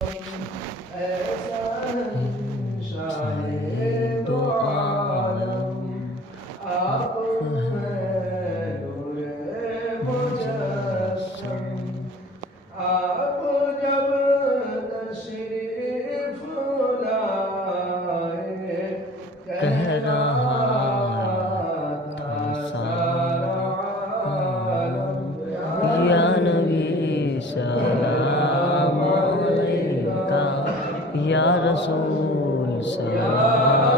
ऐसा शाहे दो आलम आप हैं नूरे मुजस्सम। आप जब तशरीफ लाए कह रहा था सारा आलम या नबी सलाम अलैका या रसूल सलाम